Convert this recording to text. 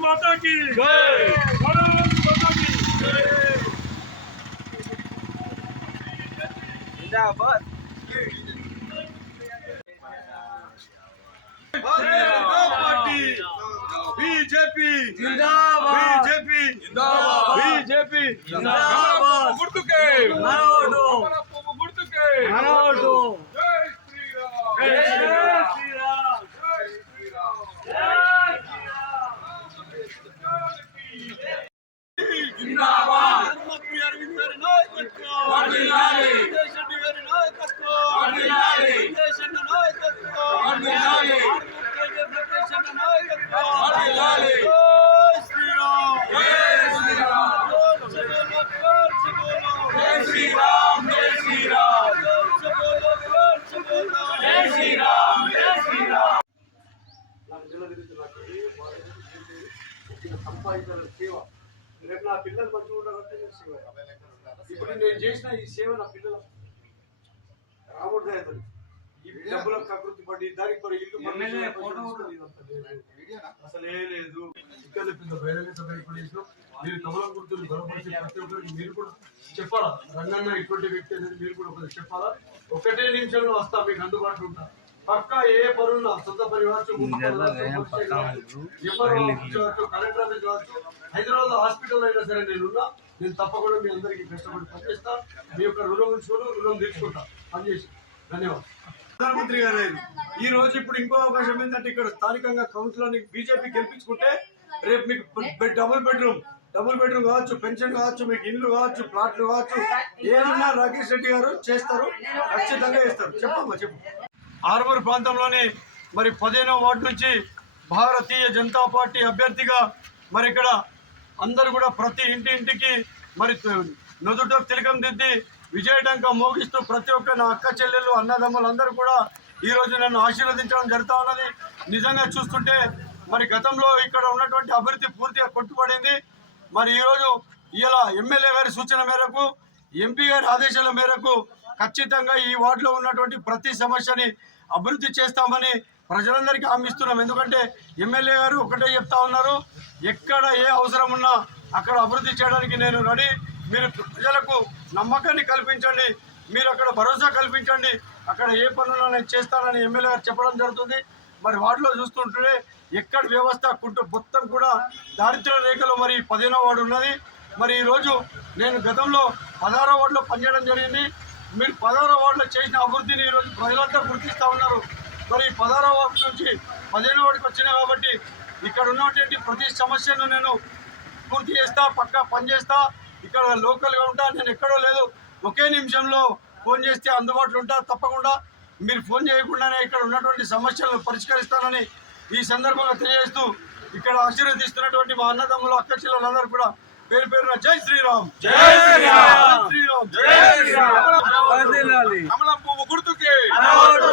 माता की जय, भारत माता की जय। जिंदाबाद। पार्टी बीजेपी जिंदाबाद। बीजेपी जिंदाबाद। बीजेपी जिंदाबाद। गुर्तुके మనోడు गुर्तुके మనోడు जय श्री राम జై శ్రీరామ్ जय श्री राम जिंदाबाद। ధర్మపురి అరవింద్ గారి నాయకత్వం వర్ధిల్లాలి। దేశరెడ్డి గారి నాయకత్వం వర్ధిల్లాలి। దేశన్న నాయకత్వం వర్ధిల్లాలి। దేశన్న నాయకత్వం వర్ధిల్లాలి। జై శ్రీరామ్ జై శ్రీరామ్ జై శ్రీరామ్ జై శ్రీరామ్ జై శ్రీరామ్ జై శ్రీరామ్ సంపాదించిన సేవ రేపు నా పిల్లలు మంచిగా ఉండాలంటే సేవ ఇప్పుడు నేను చేసిన ఈ సేవ నా పిల్లలు రాముడు దయతోని ఈ డబ్బులకు కకృతి పడి దానికి మరి ఇల్లు అసలే లేదు ఇక్కడ మీరు కమలం గుర్తులు గొడవపరిచే ప్రతి ఒక్కరికి మీరు కూడా చెప్పాలా రంగన్న ఇటువంటి వ్యక్తి అనేది మీరు కూడా ఒకరికి చెప్పాలా ఒకటే నిమిషంలో వస్తా మీకు అందుబాటులో ఉంటా పక్కా ఏ పనున్నా సొంత పని కావచ్చు కలెక్టర్ ఆఫీస్ కావచ్చు హైదరాబాద్ లో హాస్పిటల్ అయినా సరే నేను తప్పకుండా మీ అందరికీ కష్టపడి పనిచేస్తా మీ యొక్క రుణం ఉంచుకొని రుణం తీర్చుకుంటా పనిచేసి ధన్యవాదాలు. ప్రధానమంత్రి గారు ఈ రోజు ఇప్పుడు ఇంకో అవకాశం ఏంటంటే ఇక్కడ స్థానికంగా కౌన్సిలర్ బీజేపీ గెలిపించుకుంటే రేపు మీకు డబుల్ బెడ్రూమ్ కావచ్చు పెన్షన్ కావచ్చు మీకు ఇల్లు కావచ్చు ప్లాట్లు కావచ్చు ఏదన్నా రాకేష్ రెడ్డి గారు చేస్తారు ఖచ్చితంగా ఇస్తారు. చెప్పు ఆర్మూర్ ప్రాంతంలోని మరి 15వ వార్డు నుంచి భారతీయ జనతా పార్టీ అభ్యర్థిగా మరి ఇక్కడ అందరూ కూడా ప్రతి ఇంటికి మరి నుదుట తిలకం దిద్ది విజయడంక మోగిస్తూ ప్రతి ఒక్క నా అక్క చెల్లెళ్ళు అన్నదమ్ములు అందరూ కూడా ఈరోజు నన్ను ఆశీర్వదించడం జరుగుతూ ఉన్నది. నిజంగా చూస్తుంటే మరి గతంలో ఇక్కడ ఉన్నటువంటి అభివృద్ధి పూర్తిగా కొట్టుపడింది. మరి ఈరోజు ఇలా ఎమ్మెల్యే గారి సూచన మేరకు ఎంపీ గారి ఆదేశాల మేరకు ఖచ్చితంగా ఈ వార్డులో ఉన్నటువంటి ప్రతి సమస్యని అభివృద్ధి చేస్తామని ప్రజలందరికీ హామీ ఇస్తున్నాం. ఎందుకంటే ఎమ్మెల్యే గారు ఒకటే చెప్తా ఉన్నారు, ఎక్కడ ఏ అవసరం ఉన్నా అక్కడ అభివృద్ధి చేయడానికి నేను రెడీ. మీరు ప్రజలకు నమ్మకాన్ని కల్పించండి, మీరు అక్కడ భరోసా కల్పించండి, అక్కడ ఏ పనులు నేను చేస్తానని ఎమ్మెల్యే గారు చెప్పడం జరుగుతుంది. మరి వార్డులో చూస్తుంటే ఎక్కడ వ్యవస్థ మొత్తం కూడా దారిద్ర్య రేఖలో మరి 15వ వార్డు ఉన్నది. మరి ఈరోజు నేను గతంలో 16వ వార్డులో పనిచేయడం జరిగింది. మీరు 16వ వార్డులో చేసిన అభివృద్ధిని ఈరోజు ప్రజలంతా గుర్తిస్తూ ఉన్నారు. మరి 16వ వార్డు నుంచి 15వ వార్డుకి వచ్చినా కాబట్టి ఇక్కడ ఉన్నటువంటి ప్రతి సమస్యను నేను పూర్తి చేస్తా, పక్కా పనిచేస్తా, ఇక్కడ లోకల్గా ఉంటా. నేను ఎక్కడో లేదు, ఒకే నిమిషంలో ఫోన్ చేస్తే అందుబాటులో ఉంటా. తప్పకుండా మీరు ఫోన్ చేయకుండానే ఇక్కడ ఉన్నటువంటి సమస్యలను పరిష్కరిస్తానని ఈ సందర్భంగా తెలియజేస్తూ ఇక్కడ ఆశీర్వదిస్తున్నటువంటి మా అన్నదమ్ములు అక్క చెల్లెలందరూ కూడా పేరు పేరున జై శ్రీరామ్ జై శ్రీరామ్ శ్రీరామ్ జై శ్రీరామ్ కమలం పువ్వు గుర్తుకే మనోడు